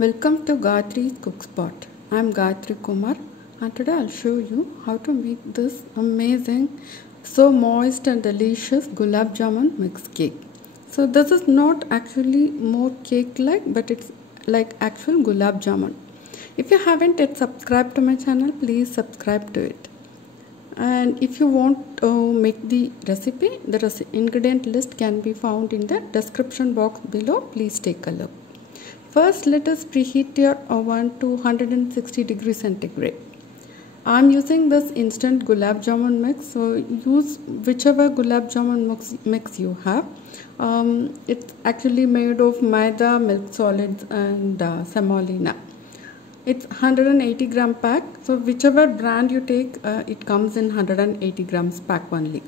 Welcome to Gayatri's Cookspot. I'm Gayatri Kumar and today I'll show you how to make this amazing, so moist and delicious gulab jamun mix cake. So this is not actually more cake like, but it's like actual gulab jamun. If you haven't yet subscribed to my channel, please subscribe to it. And if you want to make the recipe, the ingredient list can be found in the description box below. Please take a look. First, let us preheat your oven to 160 degrees centigrade. I am using this instant gulab jamun mix, so use whichever gulab jamun mix you have. It's actually made of maida, milk solids and semolina. It's 180 gram pack, so whichever brand you take, it comes in 180 grams pack only.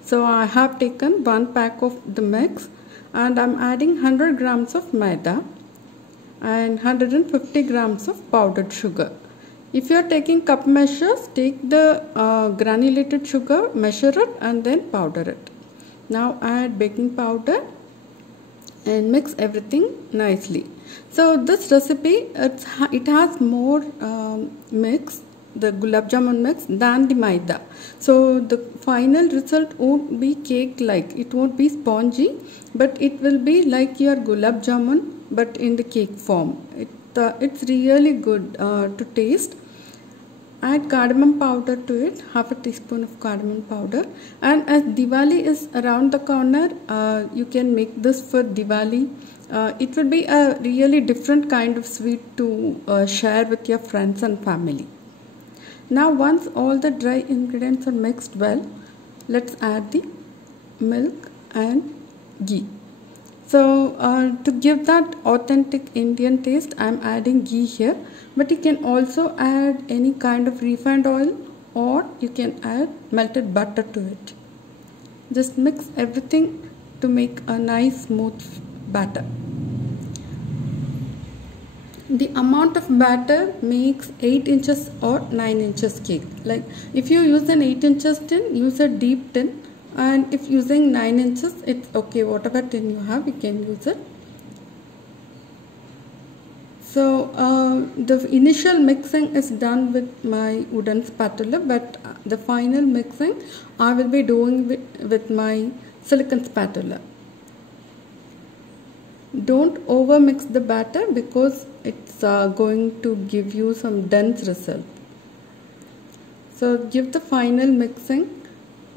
So I have taken one pack of the mix and I'm adding 100 grams of maida and 150 grams of powdered sugar. If you are taking cup measures, take the granulated sugar, measure it and then powder it. Now add baking powder and mix everything nicely. So this recipe, it has more mix, the gulab jamun mix, than the maida. So the final result won't be cake like, it won't be spongy, but it will be like your gulab jamun but in the cake form. It's really good to taste. Add cardamom powder to it, half a teaspoon of cardamom powder. And as Diwali is around the corner, you can make this for Diwali. It will be a really different kind of sweet to share with your friends and family. Now once all the dry ingredients are mixed well, let's add the milk and ghee. So to give that authentic Indian taste, I am adding ghee here, but you can also add any kind of refined oil or you can add melted butter to it. Just mix everything to make a nice smooth batter. The amount of batter makes 8 inches or 9 inches cake. Like if you use an 8 inches tin, use a deep tin. And if using 9 inches, it's okay. Whatever tin you have, you can use it. So the initial mixing is done with my wooden spatula, but the final mixing I will be doing with my silicone spatula. Don't over mix the batter because it's going to give you some dense result. So give the final mixing.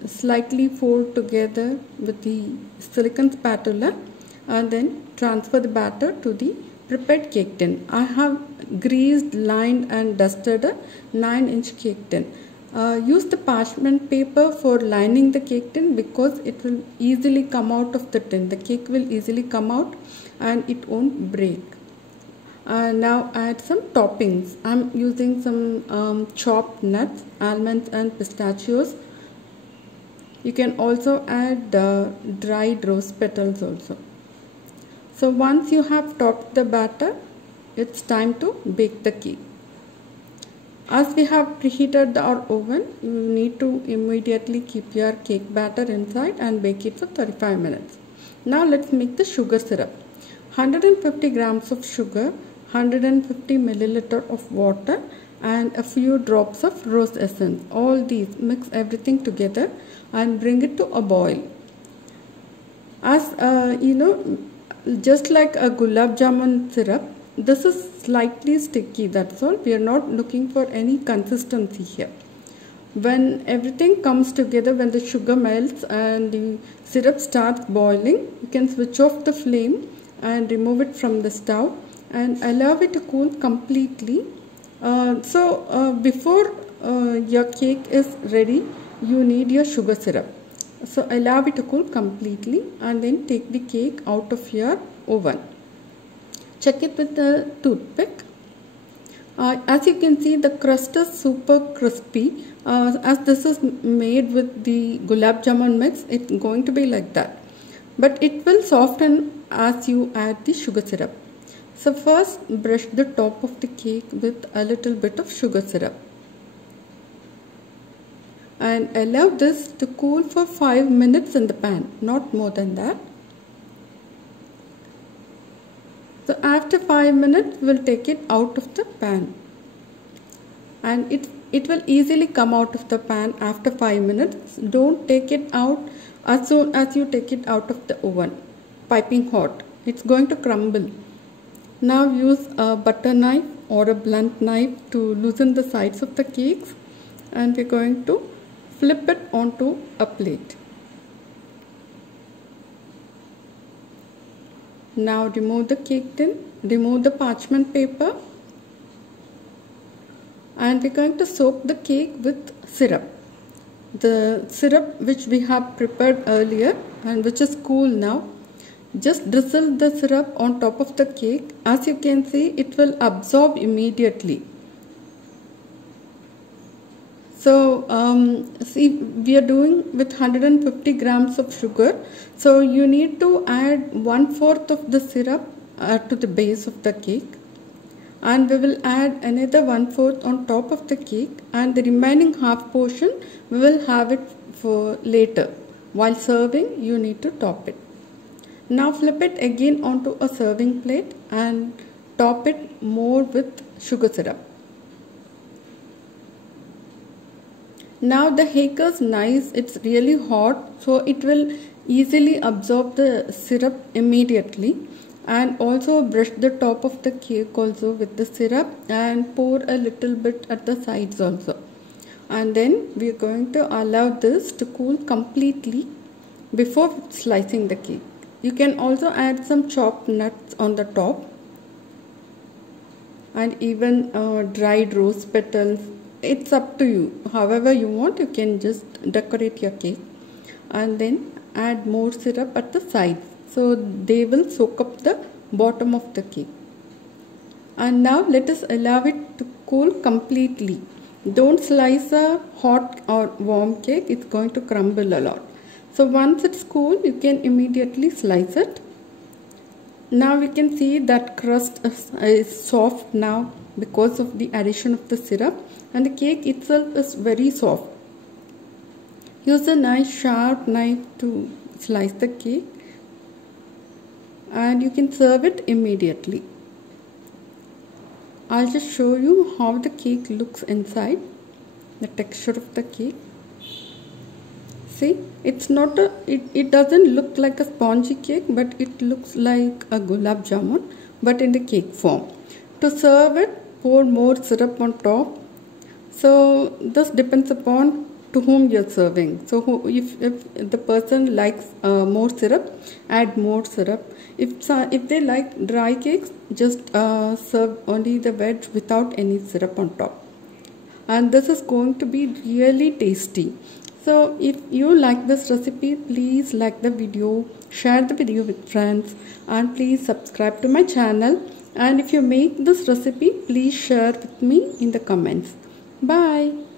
Slightly fold together with the silicone spatula and then transfer the batter to the prepared cake tin. I have greased, lined and dusted a 9-inch cake tin. Use the parchment paper for lining the cake tin because it will easily come out of the tin. The cake will easily come out and it won't break. Now add some toppings. I am using some chopped nuts, almonds and pistachios. You can also add dried rose petals also. So once you have topped the batter, it's time to bake the cake. As we have preheated our oven, you need to immediately keep your cake batter inside and bake it for 35 minutes. Now let's make the sugar syrup. 150 grams of sugar, 150 milliliter of water and a few drops of rose essence. All these, mix everything together and bring it to a boil. As you know, just like a gulab jamun syrup, this is slightly sticky, that's all. We are not looking for any consistency here. When everything comes together, when the sugar melts and the syrup starts boiling, you can switch off the flame and remove it from the stove and allow it to cool completely. Before your cake is ready, you need your sugar syrup. So allow it to cool completely and then take the cake out of your oven. Check it with a toothpick. As you can see, the crust is super crispy. As this is made with the gulab jamun mix, it's going to be like that. But it will soften as you add the sugar syrup. So first brush the top of the cake with a little bit of sugar syrup. And allow this to cool for 5 minutes in the pan, not more than that. So after 5 minutes, we'll take it out of the pan. And it will easily come out of the pan after 5 minutes. Don't take it out as soon as you take it out of the oven, piping hot. It's going to crumble. Now use a butter knife or a blunt knife to loosen the sides of the cakes, and we're going to flip it onto a plate. Now remove the cake tin, remove the parchment paper, and we're going to soak the cake with syrup. The syrup which we have prepared earlier and which is cool now. Just drizzle the syrup on top of the cake. As you can see, it will absorb immediately. So see, we are doing with 150 grams of sugar. So you need to add 1/4 of the syrup to the base of the cake. And we will add another 1/4 on top of the cake, and the remaining half portion we will have it for later. While serving, you need to top it. Now flip it again onto a serving plate and top it more with sugar syrup. Now the shaker is nice, it's really hot, so it will easily absorb the syrup immediately. And also brush the top of the cake also with the syrup and pour a little bit at the sides also. And then we are going to allow this to cool completely before slicing the cake. You can also add some chopped nuts on the top, and even dried rose petals. It's up to you. However you want, you can just decorate your cake. And then add more syrup at the sides, so they will soak up the bottom of the cake. And now let us allow it to cool completely. Don't slice a hot or warm cake, it's going to crumble a lot. So once it's cool, you can immediately slice it. Now we can see that crust is soft now because of the addition of the syrup, and the cake itself is very soft. Use a nice sharp knife to slice the cake, and you can serve it immediately. I'll just show you how the cake looks inside, the texture of the cake. See, it's not it doesn't look like a spongy cake, but it looks like a gulab jamun, but in the cake form. To serve it, pour more syrup on top. So this depends upon to whom you're serving. So if the person likes more syrup, add more syrup. If they like dry cakes, just serve only the veg without any syrup on top. And this is going to be really tasty. So if you like this recipe, please like the video, share the video with friends, and please subscribe to my channel. And if you make this recipe, please share with me in the comments. Bye.